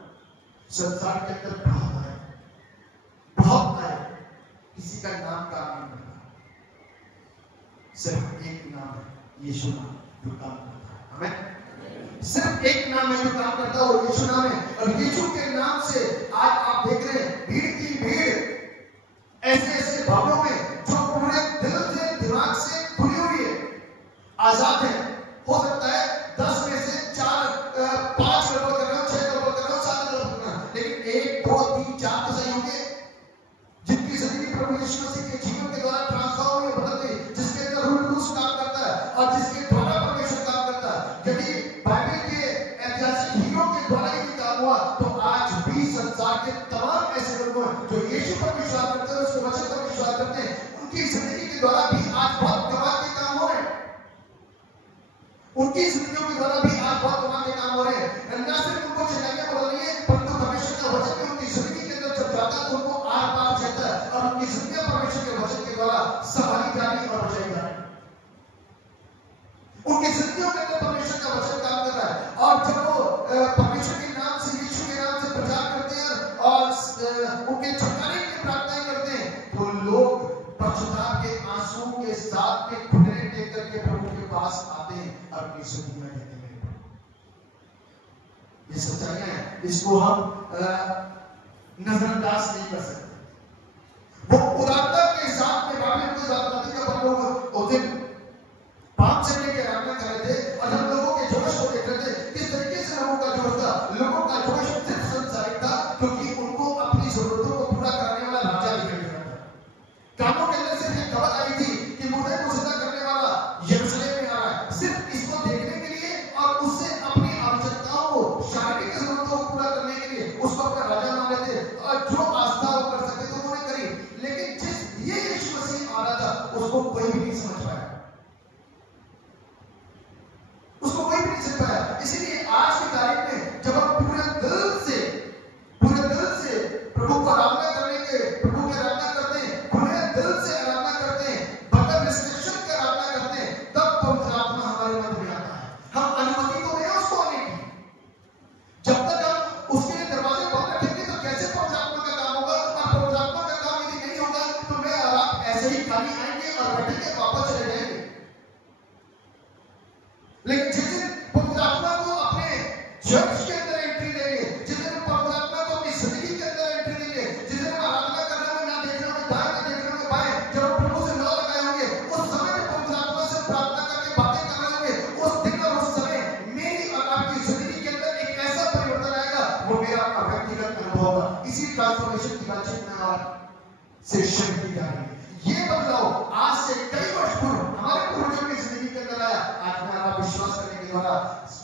संसार के अंदर बहुत है, किसी का नाम काम नहीं करता, सिर्फ एक नाम है, यीशु नाम, जो काम करता है। आमीन। सिर्फ एक नाम है जो काम करता है, वो यीशु नाम है। और यीशु के नाम से आज आप देख रहे हैं भीड़ की भीड़ ऐसे ऐसे भावों में जो पूरे दिल से दिमाग से खुली हुई है, आजाद है। हो सकता है 10 में से 5 गड़बड़ कर रहे हो, 6 गड़बड़ कर रहे हो, 7 गड़बड़ कर रहे हो, लेकिन 1 2 3 4 तो सही होंगे। जिनकी जिंदगी प्रभु यीशु मसीह के जीवन के द्वारा ट्रांसफॉर्म हुई, बदल गई, जिसके अंदर रूह कुदूस काम करता है और जिसके द्वारा परमेश्वर काम करता है। यदि बाइबल के ऐतिहासिक हीरो के द्वारा ही काम हुआ, तो आज भी संसार के तमाम ऐसे लोग हैं जो यीशु पर विश्वास करते हैं, उसके वचन पर विश्वास करते हैं, उनकी जिंदगी के द्वारा भी आज बहुत कमाल के काम हो रहे हैं। उनकी जिंदगियों के द्वारा भी आज बहुत कमाल के काम हो रहे हैं। न सिर्फ उनको चेतावनियां बोल रही है, परंतु परमेश्वर का वचन भी उनकी जिंदगी के अंदर जब जाता है तो उनको आर पार जाता है और उनकी जिंदगी परमेश्वर के वचन के द्वारा संभाली जा रही और बचाई जा रही। उनकी जिंदगियों के अंदर परमेश्वर का वचन काम कर रहा है। और जब वो परमेश्वर के नाम से, यीशु के नाम से प्रचार करते हैं और उनके छुटकारे के लिए प्रार्थना करते हैं, तो लोग पश्चाताप के आंसू के साथ में घुटने टेक करके प्रभु के पास आते हैं और अपनी सुनिया देते हैं। ये सच्चाई है, इसको हम नजरअंदाज नहीं कर सकते। वो उदारता के साथ में बाइबल को जानते थे कि अपन लोग उस दिन 5 संडे के आराधना कर रहे थे और हम लोगों के जोश को देख रहे थे, किस तरीके से लोगों का जोश था। लोगों का जोश सिर्फ संसारिक था, क्योंकि उनको अपनी जरूरतों को पूरा करने वाला राजा दिखाई दे रहा था। कानों के अंदर सिर्फ एक खबर आई थी कि मुर्दे को जिंदा करने वाला यरूशलेम में आ रहा है। सिर्फ इसको देखने के लिए और उससे अपनी आवश्यकताओं को, शारीरिक जरूरतों को पूरा करने के लिए उसको अपना राजा मान लेते और जो आस्था वो कर सकते थे उन्होंने करी। लेकिन जिस ये यीशु मसीह आ रहा था उसको कोई भी नहीं समझ पाया, उसको कोई भी नहीं समझ पाया। इसीलिए आज की तारीख में जब हम पूरे दिल से प्रभु को आराधना करने के, प्रभु की आराधना करते हैं, खुले दिल से आराधना करते हैं, बगैर रिस्ट्रिक्शन के आराधना करते हैं, तब पवित्र आत्मा हमारे मध्य में आता है। हम अनुमति तो दें उसको आने की। जब तक हम उसके लिए दरवाजे बंद रखेंगे तो कैसे पवित्र आत्मा का काम होगा? और पवित्र आत्मा का काम यदि नहीं होगा तो मैं और आप ऐसे ही खाली आएंगे और बैठेंगे, वापस चले जाएंगे। लेकिन जिस दिन पवित्र आत्मा को अपने चर्च के अंदर एंट्री देंगे, जिस दिन पवित्र आत्मा को अपनी जिंदगी के अंदर एंट्री देंगे, जिस दिन हम आराधना करने में ना देखने में दाएं ना देखने में बाएं, जब हम प्रभु से लौ लगाए होंगे, उस समय में पवित्र आत्मा से प्रार्थना करके बातें कर रहे होंगे, उस दिन और उस समय मेरी और आपकी जिंदगी के अंदर एक ऐसा परिवर्तन आएगा, वो मेरा आपका व्यक्तिगत अनुभव होगा। इसी ट्रांसफॉर्मेशन की बातचीत में आज से शुरू की जा रही है। ये बदलाव आज से कई वर्ष पूर्व हमारे पूर्वजों की जिंदगी के अंदर आया। आज मैं आप विश्वास करने के द्वारा,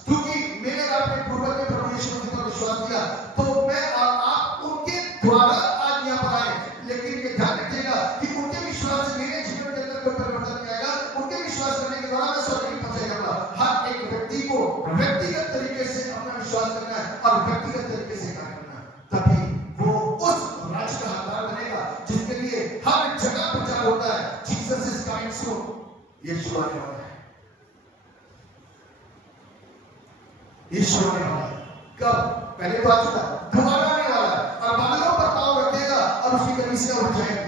क्योंकि मेरे और आपने पूर्वज ने प्रभु यीशु मसीह पर विश्वास किया, तो मैं और आप उनके द्वारा आज यहाँ पर आए। लेकिन ये ध्यान रखिएगा कि उनके विश्वास से मेरे जीवन के अंदर कोई परिवर्तन नहीं आएगा। उनके विश्वास करने के द्वारा मैं स्वर्ग नहीं पहुंचेगा। हर एक व्यक्ति को व्यक्तिगत तरीके से अपना विश्वास करना है और व्यक्तिगत तरीके से कार्य करना है, तभी वो उस राज्य का हकदार बनेगा जिसके लिए हर जगह प्रचार होता है, जीसस इज कमिंग सून, यीशु आने वाला है, यीशु आने वाला है। कब? पहले तो आ चुका, दोबारा आने वाला है और बादलों पर पांव रखेगा और उसकी कलीसिया उठ जाएगी।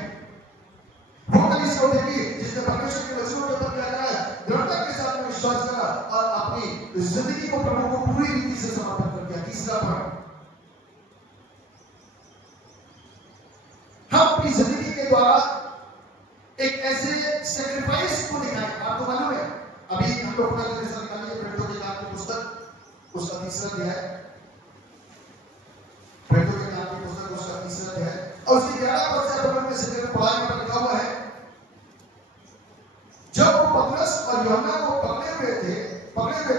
वो कलीसिया उठेगी जिसने परमेश्वर के वचनों के ऊपर क्या करा है, दृढ़ता के साथ में विश्वास करा और अपनी जिंदगी को प्रभु को पूरी रीति से समर्पित कर दिया। तीसरा पॉइंट, हम अपनी जिंदगी के द्वारा एक ऐसे सैक्रिफाइस को दिखाएं। आपको मालूम है, अभी हम लोग का निकालिए प्रेरितों के काम की पुस्तक, उसका तीसरा अध्याय, प्रेरितों के काम की पुस्तक उसका तीसरा अध्याय और उसकी 11 पद से अपन लोग से पढ़ाई पर लिखा हुआ है, जब वो पतरस और यूहन्ना को पकड़े हुए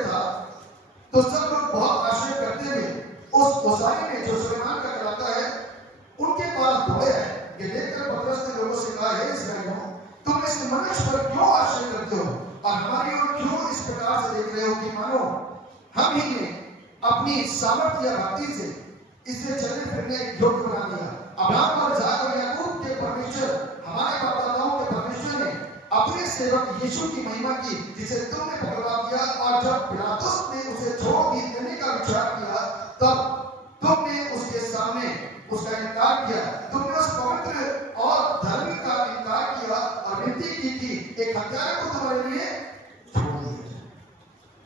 था तो सब लोग बहुत आश्चर्य करते हुए उस ओसारी में जो सुलेमान का कहलाता है उनके पास दौड़े आए। ये देखकर पतरस ने लोगों से कहा, हे इस्राएलियों, तुम इस मनुष्य पर क्यों आश्चर्य करते हो और हमारी ओर क्यों इस प्रकार से देख रहे हो कि मानो हम ही ने अपनी सामर्थ्य या भक्ति से इसे चलने फिरने योग्य बना दिया। अब्राहम और इसहाक और याकूब के परमेश्वर, हमारे बाप-दादाओं के परमेश्वर ने अपने सेवक यीशु की महिमा की, जिसे तुमने पकड़वा दिया, और जब पिलातुस ने उसे छोड़ देने का विचार किया तब तुमने उसके सामने उसका इनकार किया। तुमने उस पवित्र और धर्मी का इनकार किया और विनती की कि एक हत्यारे को तुम्हारे लिए छोड़ दिया जाए।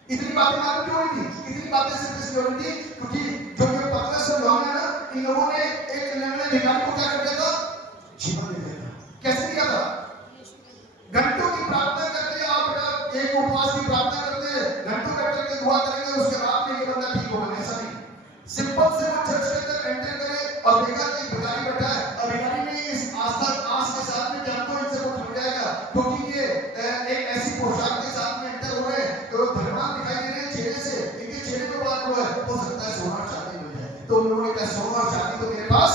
इतनी बातें मालूम क्यों हुई थी? इतनी बातें सिर्फ इसलिए हो रही थी क्योंकि जो ये पतरस और यूहन्ना है ना, इन लोगों ने एक निर्णय निकाल को क्या कर दिया था? जीवन दे दिया था। कैसे दिया था? घंटों की प्रार्थना करते आप बेटा, एक उपवास की प्रार्थना करते हैं, घंटों बैठ करके दुआ करेंगे, उसके बाद में ये बंदा ठीक होगा, ऐसा नहीं। सिंपल से वो चर्च के अंदर एंटर करे और देखा कि भिखारी बैठा है, और भिखारी ने इस आस्था आस के साथ में क्या तो इनसे कुछ हो जाएगा, क्योंकि ये एक ऐसी पोशाक के साथ में एंटर हो रहे हैं कि वो धनवान दिखाई दे रहे हैं चेहरे से, इनके चेहरे पे बात हुआ है, हो सकता है सोना और चांदी मिल जाए। तो उन लोगों ने कहा सोना और चांदी तो मेरे पास,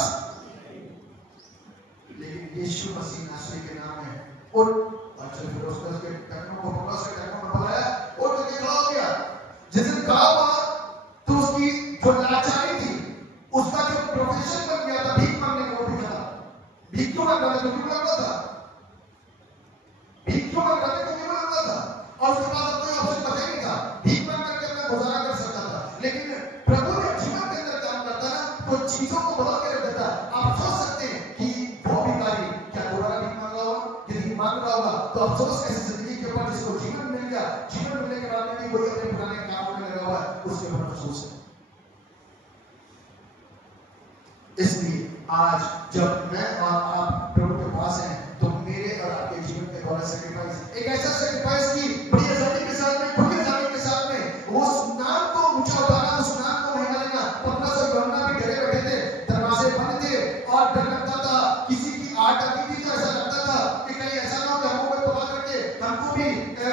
लेकिन यीशु मसीह नासरी के नाम है और अच्छा फिर उसके टखनों को पकड़ा, उसके टखनों में बुलाया और तो खड़ा हो गया। जिस दिन खड़ा हुआ तो उसकी जो लाचारी थी, उसका जो प्रोफेशन बन गया था भीख मांगने का, वो भी था। भीख क्यों मांग रहा था? क्योंकि लगता था। भीख क्यों मांग रहा था? क्योंकि लगता था। और उसके बाद कोई ऑप्शन बचा ही नहीं था, भीख मांग करके अपना गुजारा कर सकता था। लेकिन प्रभु ने जीवन के अंदर काम करता ना तो चीजों को बदल के रख देता। आप सोच सकते हैं कि वो भिखारी क्या दोबारा भीख मांग रहा होगा? यदि मांग रहा होगा तो अफसोस ऐसी जिंदगी के ऊपर जिसको जीवन मिल गया, जीवन मिलने के बाद में भी कोई अपने पुराने कामों में लगा हुआ है, उसके ऊपर अफसोस है। इसलिए आज जब मैं और आप प्रभु के पास हैं तो मेरे और आपके जीवन के द्वारा सैक्रिफाइस, एक ऐसा सैक्रिफाइस की बड़ी आजादी के साथ में, खुले जाने के साथ में वो नाम को ऊंचा उठाना, उस नाम को महिमा लेना। पतरस और यूहन्ना भी डरे बैठे थे, दरवाजे बंद थे और डर लगता था, किसी की आट आती थी तो ऐसा लगता था कि कहीं ऐसा ना हो कि हमको कोई पकड़ करके हमको भी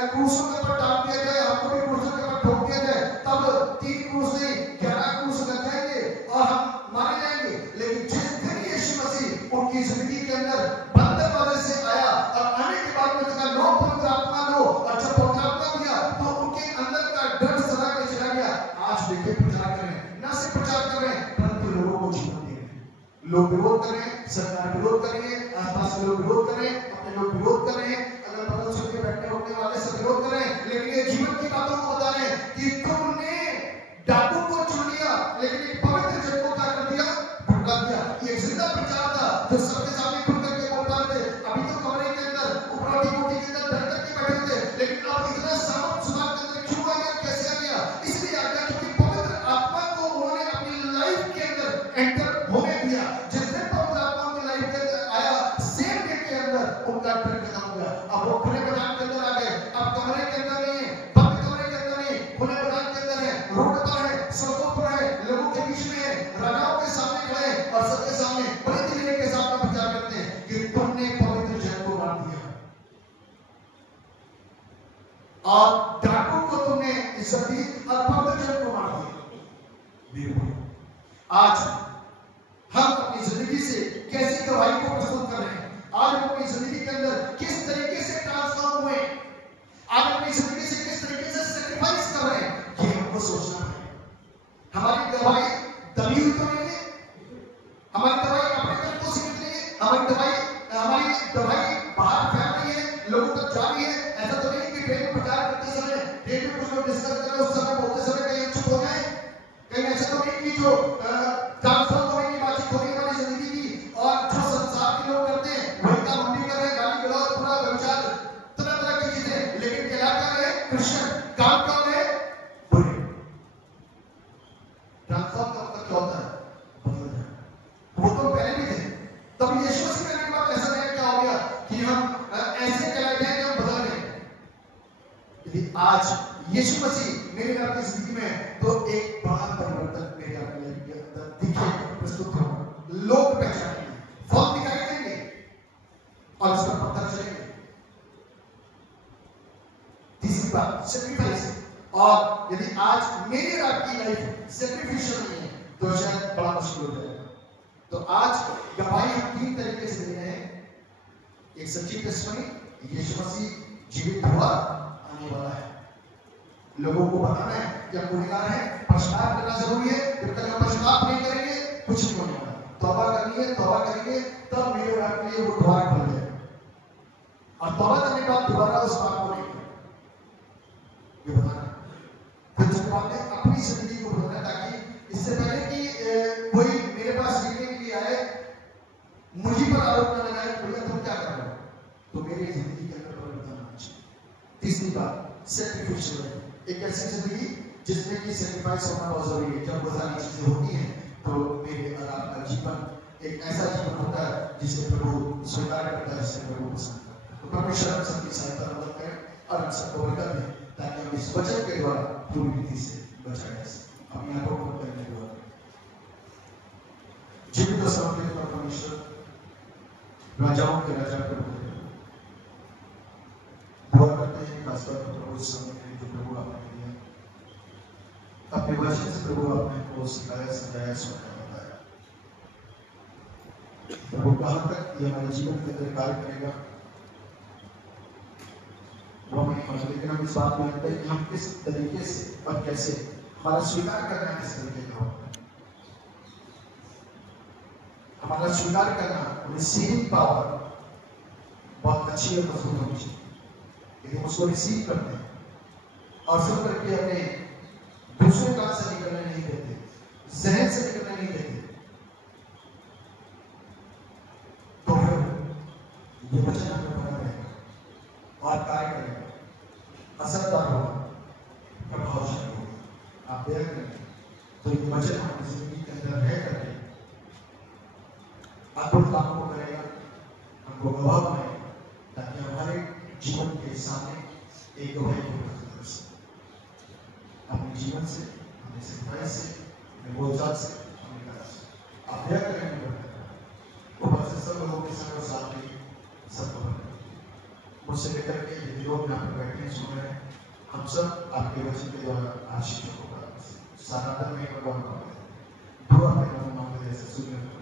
क्रूसों के ऊपर टांग दिया जाए, हमको भी क्रूसों के ऊपर ठोक दिया जाए, तब 3 क्रूस नहीं 11 क्रूस लग जाएंगे और हम मारे जाएंगे। लेकिन जिस दिन यीशु मसीह उनकी जिंदगी के अंदर बंद दरवाजे से आया और आने के बाद में कहा लो पवित्र आत्मा लो, और जब पवित्र आत्मा दिया तो उनके अंदर का डर सदा के चला गया। आज देखिए प्रचार कर रहे हैं, ना सिर्फ प्रचार कर रहे हैं परंतु लोगों को जीवन दे रहे हैं। लोग विरोध कर रहे हैं, सरकार विरोध कर रही है, आसपास के लोग विरोध कर रहे हैं, अपने लोग विरोध कर रहे हैं, अगर बदल सुन के बैठने उठने वाले सब विरोध कर रहे हैं, लेकिन ये जीवन की बातों को बता रहे हैं कि तुमने डाकू को चुन लिया लेकिन एक पवित्र जन को क्या कर दिया? भटका दिया। ये एक जिंदा प्रचार था जो सबके सामने खुल करके बोल रहे थे। अभी तो कमरे के अंदर उपरोटी कोठी के अंदर डर करके बैठे थे, लेकिन अब इतना सामर्थ सुधार के अंदर क्यों आ गया? कैसे आ गया? इसलिए आ गया क्योंकि पवित्र आत्मा को उन्होंने अपनी लाइफ के अंदर एंटर होने दिया। जिस दिन पवित्र आत्मा उनकी लाइफ के अंदर आया, सेम डे के अंदर उनका डर खत्म हो गया। अब वो खुले मैदान के अंदर आ गए, अब कमरे के अंदर नहीं है, बंद कमरे के अंदर नहीं, खुले मैदान के अंदर है, रोड पर है, सड़कों पर है, लोगों के बीच में है, राजाओं के सामने खड़े हैं और सबके सामने बड़े दिले के साथ में प्रचार करते हैं कि तुमने पवित्र जन को मार दिया और डाकू को तुमने इज्जत दी और पवित्र जन को मार दिया। आज हम अपनी जिंदगी से कैसी गवाही को प्रस्तुत कर रहे हैं? आज हम अपनी जिंदगी के अंदर किस तरीके से ट्रांसफॉर्म हुए? आज अपनी जिंदगी से किस तरीके से सैक्रिफाइस कर रहे हैं? ये हमको सोचना है। हमारी दवाई दबी हुई तो नहीं है, हमारी दवाई अपने तरीकों से निकली है, हमारी दवाई बाहर फैल रही है, लोगों तक जा रही है। ऐसा तो नहीं कि ट्रेन में प्रचार करते समय, ट्रेन में कुछ लोग डिस्कस कर रहे हैं, उस समय बोलते समय कहीं चुप हो जाए। कहीं ऐसा तो नहीं कि जो ट्रांसफॉर्म होने की बातचीत हो रही है हमारी जिंदगी की, और जो संसार के लोग करते हैं वही काम हम भी कर रहे हैं, गाली गलौज, पूरा व्यभिचार, तरह तरह की चीजें। लेकिन क्या कर रहे हैं? क्रिश्चियन काम कर रहे हैं बुरे। ट्रांसफॉर्म का मतलब क्या होता है? बदलना। वो तो पहले भी थे, तब यीशु मसीह ने बात ऐसा नहीं क्या हो गया कि हम ऐसे चले गए कि हम बदल गए। यदि आज यीशु मसीह मेरे आपकी जिंदगी में तो एक बड़ा परिवर्तन मेरे आपके लाइफ के अंदर दिखेगा, प्रस्तुत होगा, लोग पहचानेंगे, फल दिखाई देंगे और उस पर पत्थर चलेंगे। तीसरी बात सैक्रिफाइस। और यदि आज मेरी और आपकी लाइफ सैक्रिफिशियल नहीं है तो शायद बड़ा मुश्किल हो जाएगा। तो आज गवाही हम 3 तरीके से दे रहे हैं। एक सच्ची टेस्टमनी, यीशु मसीह जीवित हुआ, आने वाला है। लोगों को बताना है कि हम गुनहगार हैं, पश्चाताप करना जरूरी है। जब तक हम पश्चाताप नहीं करेंगे कुछ नहीं होने वाला। तौबा करनी है, तौबा करेंगे तब मेरे और आपके लिए वो द्वार खुल जाएगा। और तौबा करने के बाद दोबारा उस पाप को नहीं करें, ये बताना। फिर उसके बाद में अपनी जिंदगी को बदलना, ताकि इससे पहले कि कोई मेरे पास सीखने के लिए आए, मुझे पर आरोप न लगाए भैया तुम क्या कर रहे हो, तो मेरी जिंदगी के अंदर परिवर्तन आना चाहिए। तीसरी बात सैक्रिफिशियल। एक ऐसी जिंदगी जिसमें कि सेक्रीफाइस होना बहुत जरूरी है। जब वो सारी चीजें होती हैं तो मेरे और आपका जीवन एक ऐसा जीवन होता है जिसे प्रभु स्वीकार करता है, जिसे प्रभु पसंद करता है। तो परमेश्वर हम सबकी सहायता मदद करें और हम सबको बरकत दें ताकि हम इस वचन के द्वारा पूरी रीति से बचा जा सके। अपनी आंखों को करने के द्वारा जीवित और समर्पित कर परमेश्वर राजाओं के राजा प्रभु दुआ करते हैं खासतौर पर प्रभु समय के लिए जो प्रभु आपने दिया, अपने वचन से प्रभु आपने को सिखाया, समझाया, सुनाया, बताया। प्रभु कहाँ तक ये हमारे जीवन के अंदर कार्य करेगा वो हमें पता, लेकिन हम इस बात में लगता है कि हम किस तरीके से और कैसे हमारा स्वीकार करना किस तरीके का होगा। हमारा स्वीकार करना, रिसीविंग पावर बहुत अच्छी और मजबूत होनी चाहिए, लेकिन उसको रिसीव करते हैं और सब करके अपने दूसरे काम से निकलने नहीं देते, जहन से निकलने नहीं देते, तो फिर ये वचन हमें बना रहेगा और कार्य करेगा, असरदार होगा, प्रभावशाली होगा। आप दया करेंगे तो ये वचन हमारी जिंदगी के अंदर रह करके अद्भुत काम को करेगा, हमको गवाह बनाएगा, ताकि हमारे जीवन के सामने एक गवाही को प्रस्तुत कर सके। अपने जीवन से, अपने सिखाई से, अपने बोलचाल से, अपने कार्य से आप दया करेंगे, ऊपर से सब लोगों के संग और साथ में सबको मुझसे लेकर के ये लोग यहाँ पर बैठे हैं, सुन रहे हैं, हम सब आपके वचन के द्वारा आशीष होगा। सारा में भगवान दुआ करना मांगते जैसे सुन रहे हैं।